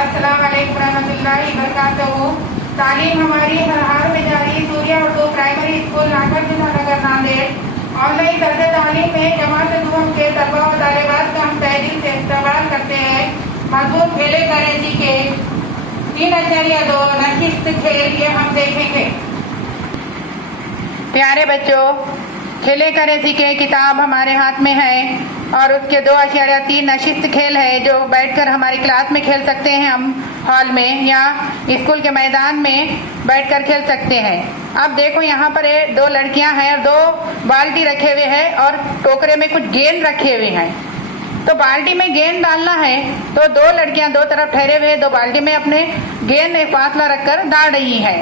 अस्सलाम वालेकुम रहमतुल्लाहि वबरकातुहू। तालीम हमारी हर हाल में जारी सूर्या उर्दू प्राइमरी स्कूल नागर नगर नांदेड़। ऑनलाइन दर्ज तालीम में जमात दुआम के तलबा और तालिबात का हम तहे दिल से इस्तकबाल करते हैं। मजबूत खेले करें जी के 3.2 नशिस्त खेल ये हम देखेंगे। प्यारे बच्चों, खेले करें सीखे किताब हमारे हाथ में है और उसके 2.3 नशिस्त खेल है जो बैठकर हमारी क्लास में खेल सकते हैं। हम हॉल में या स्कूल के मैदान में बैठकर खेल सकते हैं। अब देखो यहाँ पर 2 लड़कियां हैं और 2 बाल्टी रखे हुए हैं और टोकरे में कुछ गेंद रखे हुए हैं। तो बाल्टी में गेंद डालना है तो 2 लड़कियां 2 तरफ ठहरे हुए 2 बाल्टी में अपने गेंद में फासला रखकर डाल रही है।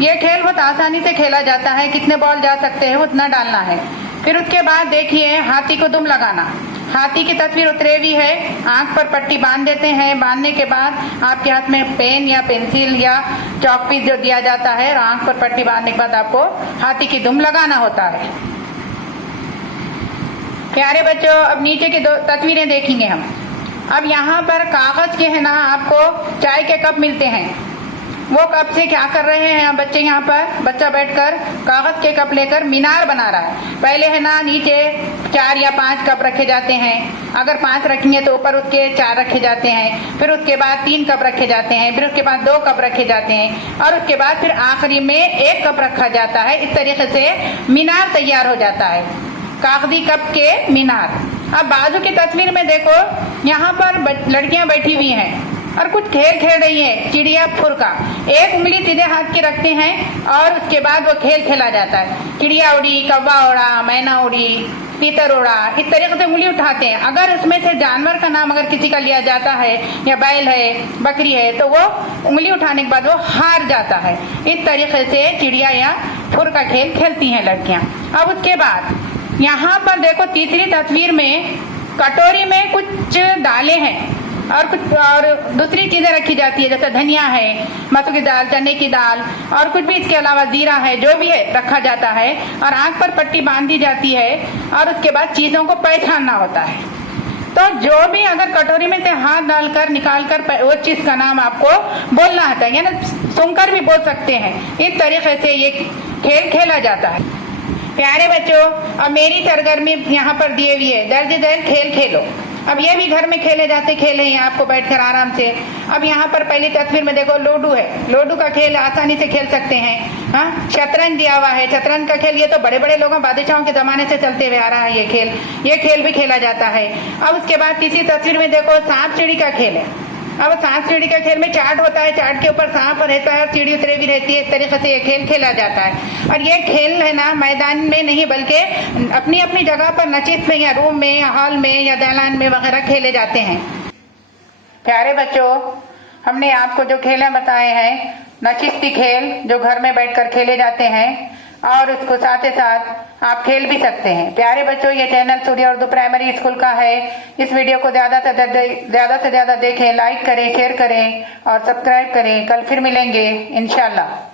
ये खेल बहुत आसानी से खेला जाता है। कितने बॉल जा सकते हैं उतना डालना है। फिर उसके बाद देखिए हाथी को दुम लगाना। हाथी की तस्वीर उतरी हुई है, आंख पर पट्टी बांध देते हैं। बांधने के बाद आपके हाथ में पेन या पेंसिल या चॉक पीस जो दिया जाता है और आंख पर पट्टी बांधने के बाद आपको हाथी की दुम लगाना होता है। प्यारे बच्चों, अब नीचे की 2 तस्वीरें देखेंगे हम। अब यहाँ पर कागज के है ना आपको चाय के कप मिलते हैं। वो कप से क्या कर रहे हैं बच्चे, यहाँ पर बच्चा बैठकर कागज के कप लेकर मीनार बना रहा है। पहले है ना नीचे 4 या 5 कप रखे जाते हैं। अगर 5 रखेंगे तो ऊपर उसके 4 रखे जाते हैं। फिर उसके बाद 3 कप रखे जाते हैं। फिर उसके बाद 2 कप रखे जाते हैं और उसके बाद फिर आखिरी में 1 कप रखा जाता है। इस तरीके से मीनार तैयार हो जाता है, कागजी कप के मीनार। अब बाजू की तस्वीर में देखो, यहाँ पर लड़कियां बैठी हुई हैं और कुछ खेल खेल रही है। चिड़िया फुर का 1 उंगली सीधे हाथ की रखते हैं और उसके बाद वो खेल खेला जाता है। चिड़िया उड़ी, कौवा उड़ा, मैना उड़ी, तीतर उड़ा, इस तरीके से उंगली उठाते हैं। अगर उसमें से जानवर का नाम अगर किसी का लिया जाता है या बैल है, बकरी है, तो वो उंगली उठाने के बाद वो हार जाता है। इस तरीके से चिड़िया या फुर का खेल खेलती हैं लड़कियां। अब उसके बाद यहाँ पर देखो तीसरी तस्वीर में कटोरी में कुछ दालें हैं और दूसरी चीजें रखी जाती है, जैसे धनिया है, मसूर की दाल, चने की दाल और कुछ भी इसके अलावा जीरा है, जो भी है रखा जाता है और आंख पर पट्टी बांधी जाती है और उसके बाद चीजों को पहचानना होता है। तो जो भी अगर कटोरी में से हाथ डालकर निकालकर वो चीज का नाम आपको बोलना आता है, यानी सुनकर भी बोल सकते हैं। इस तरीके से ये खेल खेला जाता है। प्यारे बच्चों, अब मेरी सरगर्मी यहाँ पर दिए हुई है, दर्ज दर खेल खेलो। अब ये भी घर में खेले जाते खेल हैं आपको बैठकर आराम से। अब यहाँ पर पहली तस्वीर में देखो लूडो है। लूडो का खेल आसानी से खेल सकते हैं। हाँ, शतरंज दिया हुआ है। शतरंज का खेल ये तो बड़े बड़े लोगों बादशाहों के जमाने से चलते हुए आ रहा है। ये खेल भी खेला जाता है। अब उसके बाद तीसरी तस्वीर में देखो सांप सीढ़ी का खेल है। अब सांप सीढ़ी का खेल में चार्ट होता है, चार्ट के ऊपर सांप रहता है और सीढ़ी उतरी भी रहती है। इस तरीके से ये खेल खेला जाता है। और ये खेल है ना मैदान में नहीं बल्कि अपनी अपनी जगह पर नशिस्त में या रूम में या हॉल में या दालान में वगैरह खेले जाते हैं। प्यारे बच्चों, हमने आपको जो खेल बताए हैं नशिस्ती खेल जो घर में बैठकर खेले जाते हैं और उसको साथ ही साथ आप खेल भी सकते हैं। प्यारे बच्चों, ये channel Surya Urdu primary school का है। इस वीडियो को ज्यादा से ज्यादा देखें, लाइक करें, शेयर करें और सब्सक्राइब करें। कल फिर मिलेंगे इंशाल्लाह।